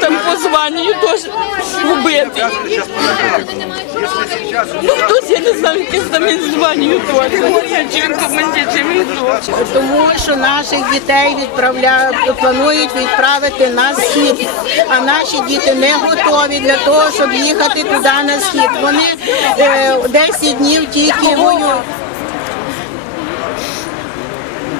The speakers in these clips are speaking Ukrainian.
там по званню теж вбитий. Ну хтось, я не знаю, яке там чи він хто. тому що наших дітей відправляють, планують відправити на схід. А наші діти не готові для того, щоб їхати туди на схід. Вони е, 10 днів тільки воюють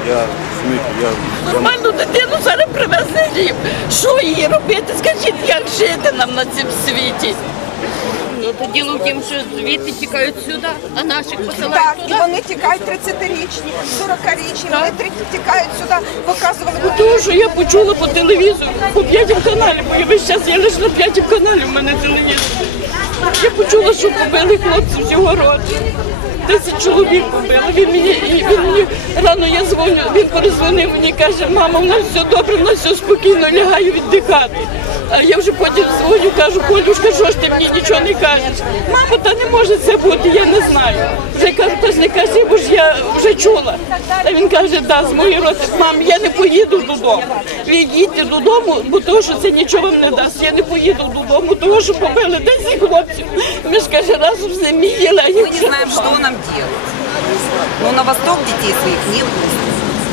я з я... Нормальну дитину зараз привезли рів. Що її робити? Скажіть, як жити нам на цьому світі? Ну, то діло в тім, що звідти тікають сюди, а наших посилають Так, і вони тікають 30-річні, 40-річні, вони тікають сюди, показували. Ну Тому що я почула по телевізору, по п'ятім каналі, бо я весь час я лише на п'ятім каналі в мене телевізор. Я почула, що побили хлопців з його роду. 10 чоловік побило. Він мені він мені рано я дзвоню, він перезвонив мені, каже, мама, у нас все добре, у нас все спокійно, лягаю віддихати. А я вже потім дзвоню, кажу, Колюшка, що ж ти мені нічого не кажеш? Мама, та не може це бути, я не знаю. Вже кажу, та ж не кажи, бо я вже чула. А він каже, да, з моєї роти, мам, я не поїду додому. Ви їдьте додому, бо того, що це нічого вам не дасть. Я не поїду додому, того, що побили 10 хлопців. Ми ж каже, разом з ними їли, Ми не знаємо, що нам делать. Ну, на восток дітей своїх не пустят.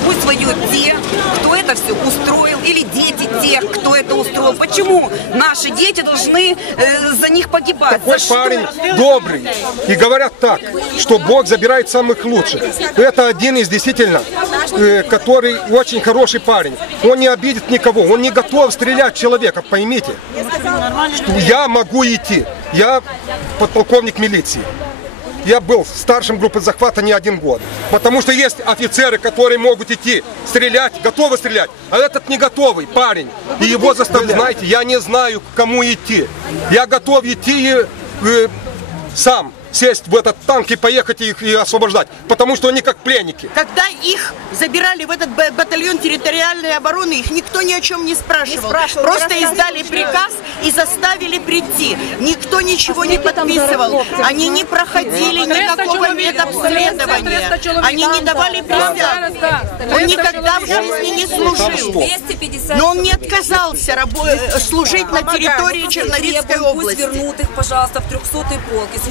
Пусть воюют те, кто это все устроил, или дети тех, кто это устроил. Почему наши дети должны э, за них погибать? такой за что? парень добрый. И говорят так, что Бог забирает самых лучших. Это один из действительно, э, который очень хороший парень. Он не обидит никого, он не готов стрелять в человека, поймите. Что я могу идти. Я подполковник милиции. Я был старшим группы захвата не один год. Потому что есть офицеры, которые могут идти стрелять, готовы стрелять. А этот не готовый парень. И его заставляют. Знаете, я не знаю, к кому идти. Я готов идти э, сам сесть в этот танк и поехать их и освобождать. Потому что они как пленники. Когда их забирали в этот батальон территориальной обороны, их никто ни о чем не спрашивал. Просто издали приказ и заставили прийти. Никто ничего не подписывал. Они не проходили никакого медобследования. Они не давали присягу. Он никогда в жизни не служил. 250 Но он не отказался э, служить на территории Требуем, Чернорецкой пусть области. вернут их, пожалуйста, в 300-й полк.